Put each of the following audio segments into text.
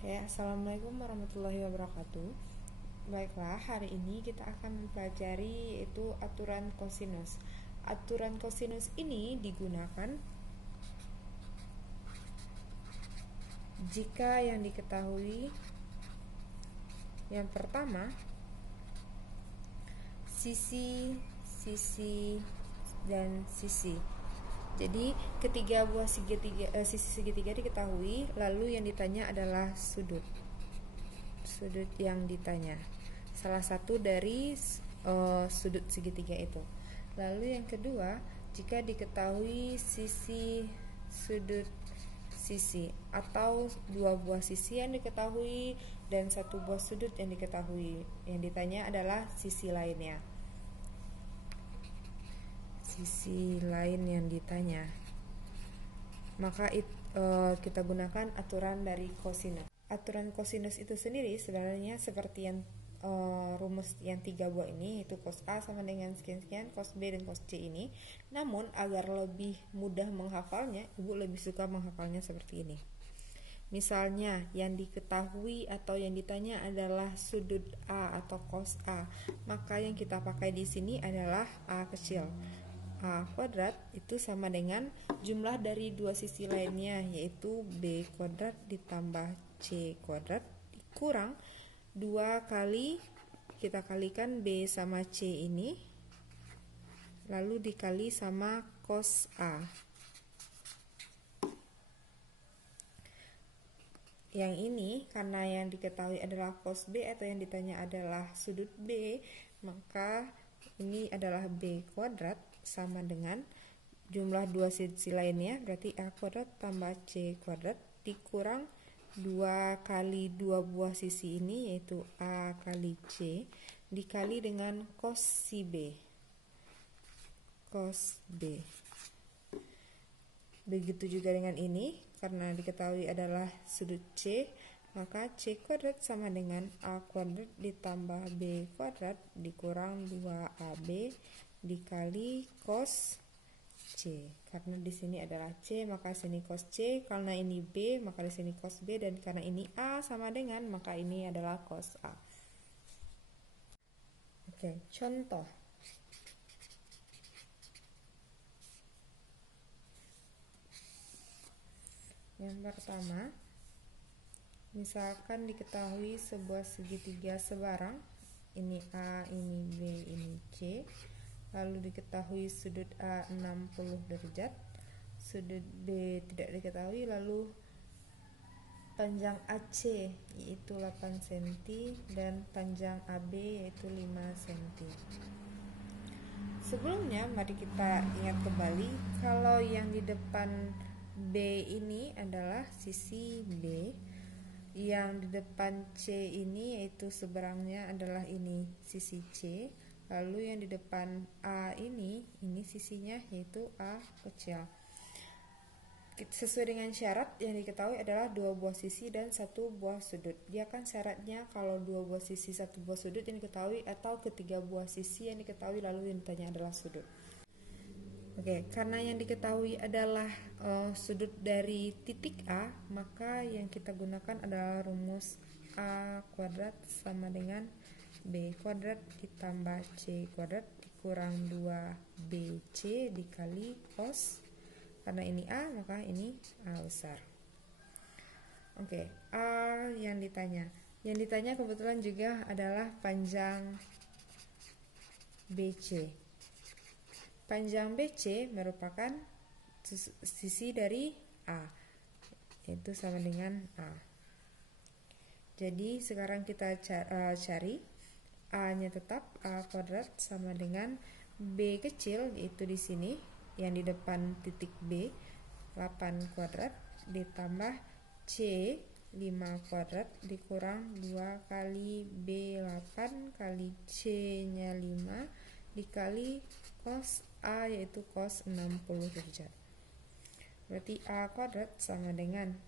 Oke, assalamualaikum warahmatullahi wabarakatuh. Baiklah, hari ini kita akan mempelajari yaitu aturan kosinus. Aturan kosinus ini digunakan jika yang diketahui yang pertama sisi, dan sisi. Jadi ketiga buah sisi segitiga diketahui, lalu yang ditanya adalah sudut yang ditanya, salah satu dari sudut segitiga itu. Lalu yang kedua, jika diketahui sisi, sudut, sisi, atau dua buah sisi yang diketahui dan satu buah sudut yang diketahui, yang ditanya adalah sisi lainnya. Sisi lain yang ditanya, maka kita gunakan aturan dari kosinus. Aturan kosinus itu sendiri sebenarnya seperti yang rumus yang 3 buah ini, yaitu cos A sama dengan sekian-sekian, cos B dan cos C ini. Namun agar lebih mudah menghafalnya, Ibu lebih suka menghafalnya seperti ini. Misalnya yang diketahui atau yang ditanya adalah sudut A atau cos A, maka yang kita pakai di sini adalah A kecil. A kuadrat itu sama dengan jumlah dari dua sisi lainnya, yaitu B kuadrat ditambah C kuadrat kurang 2 kali kita kalikan B sama C ini, lalu dikali sama cos A. Yang ini karena yang diketahui adalah cos B atau yang ditanya adalah sudut B, maka ini adalah B kuadrat sama dengan jumlah dua sisi lainnya, berarti A kuadrat tambah C kuadrat dikurang 2 kali dua buah sisi ini, yaitu A kali C, dikali dengan cos si B, cos B. Begitu juga dengan ini, karena diketahui adalah sudut C, maka C kuadrat sama dengan A kuadrat ditambah B kuadrat dikurang 2AB dikali cos C. Karena di sini adalah C, maka sini cos C. Karena ini B, maka di sini cos B. Dan karena ini A sama dengan, maka ini adalah cos A. Oke, contoh. Yang pertama, misalkan diketahui sebuah segitiga sebarang, ini A, ini B, ini C. Lalu diketahui sudut A 60 derajat, sudut B tidak diketahui, lalu panjang AC yaitu 8 cm dan panjang AB yaitu 5 cm. Sebelumnya mari kita ingat kembali kalau yang di depan B ini adalah sisi B, yang di depan C ini yaitu seberangnya adalah ini sisi C. Lalu yang di depan A ini sisinya yaitu A kecil. Sesuai dengan syarat yang diketahui adalah dua buah sisi dan satu buah sudut. Dia kan syaratnya kalau dua buah sisi satu buah sudut yang diketahui, atau ketiga buah sisi yang diketahui lalu yang ditanya adalah sudut. Oke, karena yang diketahui adalah sudut dari titik A, maka yang kita gunakan adalah rumus A kuadrat sama dengan B kuadrat ditambah C kuadrat dikurang 2BC dikali cos, karena ini A maka ini A besar. Oke, A yang ditanya kebetulan juga adalah panjang BC. Panjang BC merupakan sisi dari A, yaitu sama dengan A. Jadi sekarang kita cari A-nya tetap A kuadrat sama dengan B kecil, yaitu di sini yang di depan titik B 8 kuadrat ditambah C 5 kuadrat dikurang 2 kali B 8 kali C nya 5 dikali cos A yaitu cos 60 derajat. Berarti A kuadrat sama dengan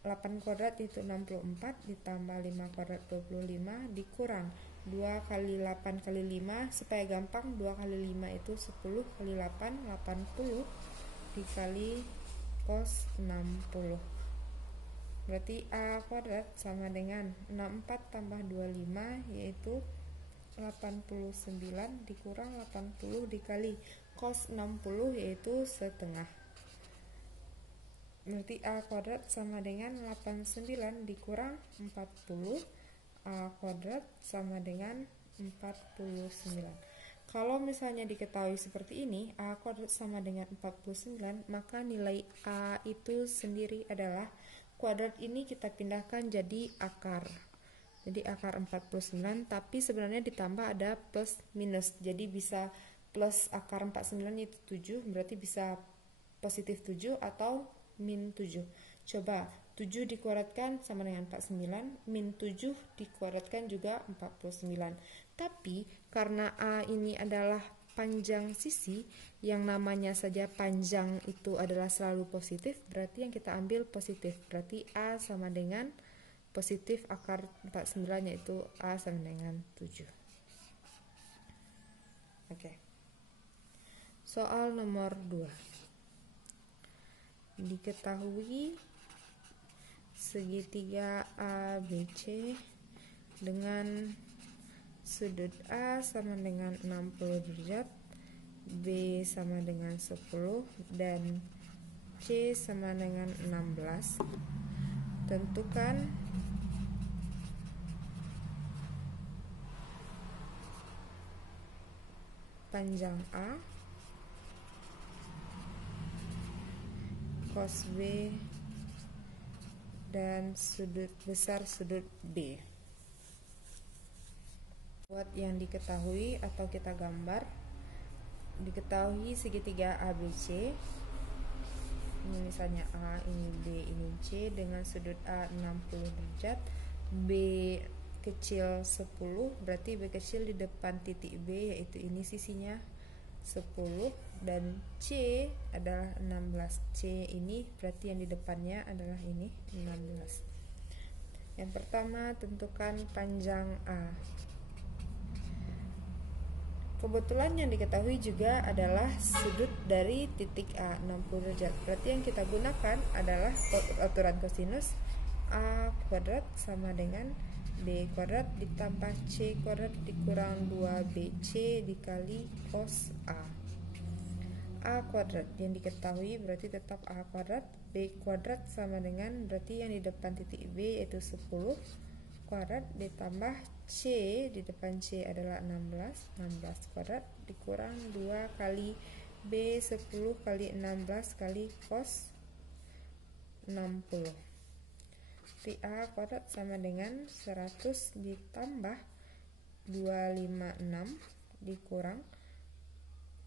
8 kuadrat itu 64 ditambah 5 kuadrat 25 dikurang 2 kali 8 kali 5, supaya gampang 2 kali 5 itu 10 kali 8 80 dikali cos 60. Berarti A kuadrat sama dengan 64 tambah 25 yaitu 89 dikurang 80 dikali cos 60 yaitu setengah. Berarti A kuadrat sama dengan 89 dikurang 40. A kuadrat sama dengan 49. Kalau misalnya diketahui seperti ini, A kuadrat sama dengan 49, maka nilai A itu sendiri adalah kuadrat ini kita pindahkan jadi akar. Jadi akar 49, tapi sebenarnya ditambah ada plus minus. Jadi bisa plus akar 49 itu 7, berarti bisa positif 7 atau min 7. Coba 7 dikuadratkan sama dengan 49, min 7 dikuadratkan juga 49. Tapi karena A ini adalah panjang sisi, yang namanya saja panjang itu adalah selalu positif, berarti yang kita ambil positif. Berarti A sama dengan positif akar 49 yaitu A sama dengan 7. Oke. Soal nomor 2. Diketahui segitiga ABC dengan sudut A sama dengan 60 derajat, B sama dengan 10 dan C sama dengan 16. Tentukan panjang A, cos B, dan sudut besar sudut B. Buat yang diketahui atau kita gambar, diketahui segitiga ABC, ini misalnya A, ini B, ini C, dengan sudut A 60 derajat, B kecil 10, berarti B kecil di depan titik B, yaitu ini sisinya 10, dan C adalah 16. C ini berarti yang di depannya adalah ini 16. Yang pertama, tentukan panjang A. Kebetulan yang diketahui juga adalah sudut dari titik A 60 derajat. Berarti yang kita gunakan adalah aturan kosinus A kuadrat sama dengan B kuadrat ditambah C kuadrat dikurang 2BC dikali cos A. A kuadrat yang diketahui berarti tetap A kuadrat. B kuadrat sama dengan berarti yang di depan titik B yaitu 10 kuadrat ditambah C, di depan C adalah 16 kuadrat dikurang 2 kali B 10 kali 16 kali cos 60. Berarti A kuadrat sama dengan 100 ditambah 256 dikurang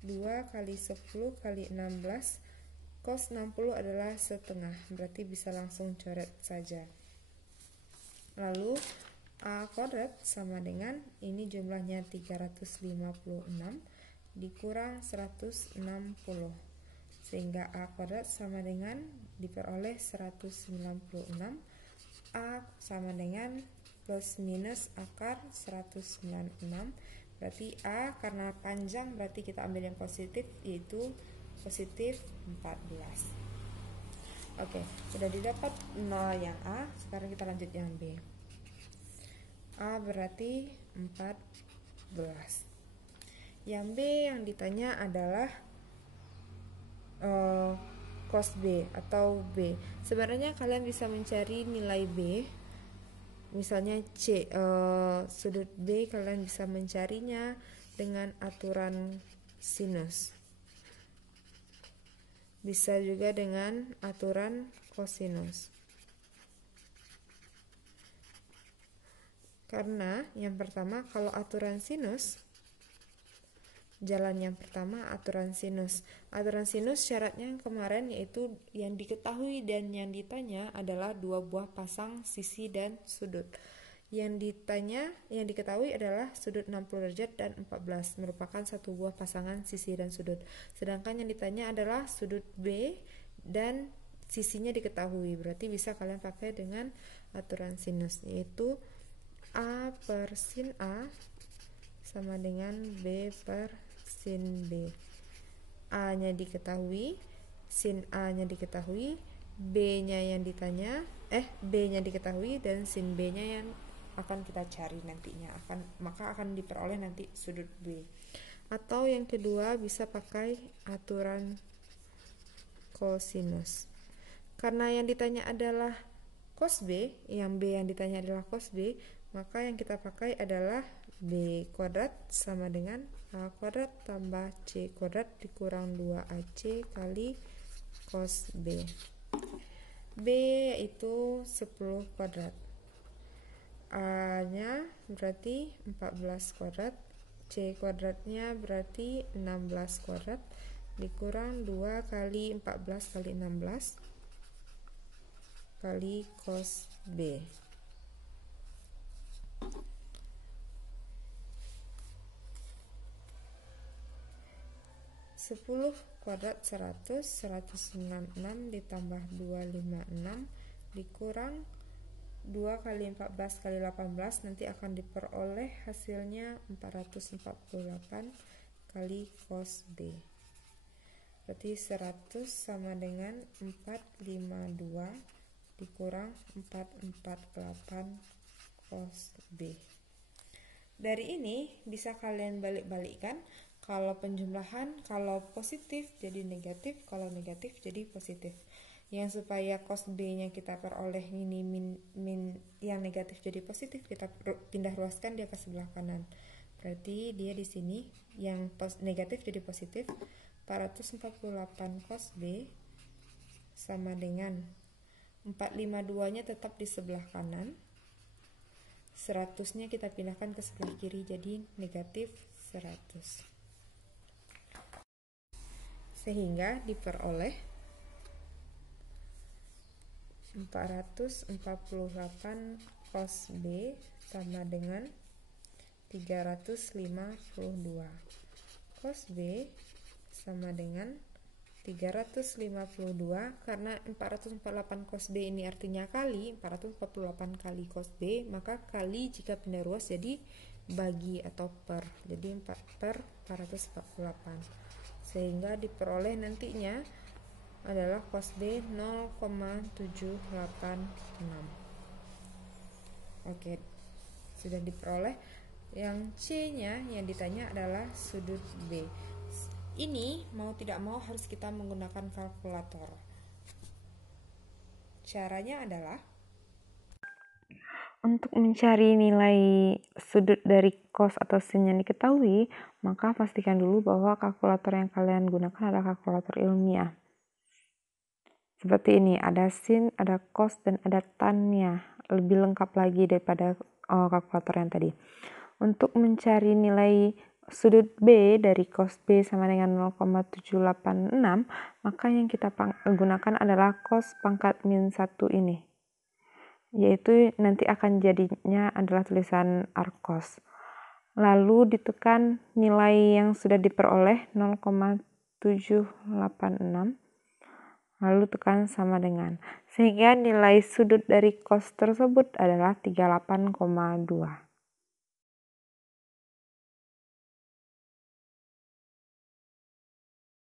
2 kali 10 kali 16 cos 60 adalah setengah, berarti bisa langsung coret saja. Lalu A kuadrat sama dengan ini jumlahnya 356 dikurang 160, sehingga A kuadrat sama dengan diperoleh 196. A sama dengan plus minus akar 196. Berarti A karena panjang berarti kita ambil yang positif, yaitu positif 14. Oke, sudah didapat 0 yang A. Sekarang kita lanjut yang B. A berarti 14. Yang B yang ditanya adalah cos B atau B. Sebenarnya kalian bisa mencari nilai B. Misalnya C, sudut B kalian bisa mencarinya dengan aturan sinus. Bisa juga dengan aturan kosinus. Karena yang pertama kalau aturan sinus, jalan yang pertama aturan sinus. Aturan sinus syaratnya yang kemarin yaitu yang diketahui dan yang ditanya adalah dua buah pasang sisi dan sudut. Yang ditanya, yang diketahui adalah sudut 60 derajat dan 14 merupakan satu buah pasangan sisi dan sudut. Sedangkan yang ditanya adalah sudut B dan sisinya diketahui. Berarti bisa kalian pakai dengan aturan sinus, yaitu A per sin A sama dengan B per sin B. A nya diketahui, sin A nya diketahui, B-nya yang ditanya, B-nya diketahui dan sin B-nya yang akan kita cari nantinya, maka akan diperoleh nanti sudut B. Atau yang kedua bisa pakai aturan kosinus. Karena yang ditanya adalah cos B, yang B yang ditanya adalah cos B, maka yang kita pakai adalah B kuadrat sama dengan A kuadrat tambah C kuadrat dikurang 2AC kali cos B. B yaitu 10 kuadrat. A-nya berarti 14 kuadrat, C kuadratnya berarti 16 kuadrat, dikurang 2 kali 14 kali 16 kali cos B. 10 kuadrat 100, 196 ditambah 256 dikurang 2 kali 14 kali 18 nanti akan diperoleh hasilnya 448 kali cos B. Berarti 100 sama dengan 452 dikurang 448 cos B. Dari ini bisa kalian balik-balikkan, kalau penjumlahan, kalau positif jadi negatif, kalau negatif jadi positif. Yang supaya cos B-nya kita peroleh ini min yang negatif jadi positif, kita pindah ruaskan dia ke sebelah kanan. Berarti dia di sini yang negatif jadi positif. 448 cos B sama dengan 452-nya tetap di sebelah kanan. 100-nya kita pindahkan ke sebelah kiri jadi negatif 100. Sehingga diperoleh 448 cos B sama dengan 352. Cos B sama dengan 352 karena 448 cos B ini artinya kali 448 kali cos B, maka kali jika pindah ruas jadi bagi atau per, jadi 4 per 448 sehingga diperoleh nantinya adalah cos B 0,786. Oke, sudah diperoleh. Yang C-nya yang ditanya adalah sudut B. Ini mau tidak mau harus kita menggunakan kalkulator. Caranya adalah untuk mencari nilai sudut dari cos atau sin yang diketahui, maka pastikan dulu bahwa kalkulator yang kalian gunakan adalah kalkulator ilmiah. Seperti ini, ada sin, ada cos, dan ada tan-nya. Lebih lengkap lagi daripada kalkulator yang tadi. Untuk mencari nilai sudut B dari cos B sama dengan 0,786, maka yang kita gunakan adalah cos pangkat min 1 ini. Yaitu nanti akan jadinya adalah tulisan arcos. Lalu ditekan nilai yang sudah diperoleh 0,786. Lalu tekan sama dengan, sehingga nilai sudut dari cos tersebut adalah 38,2.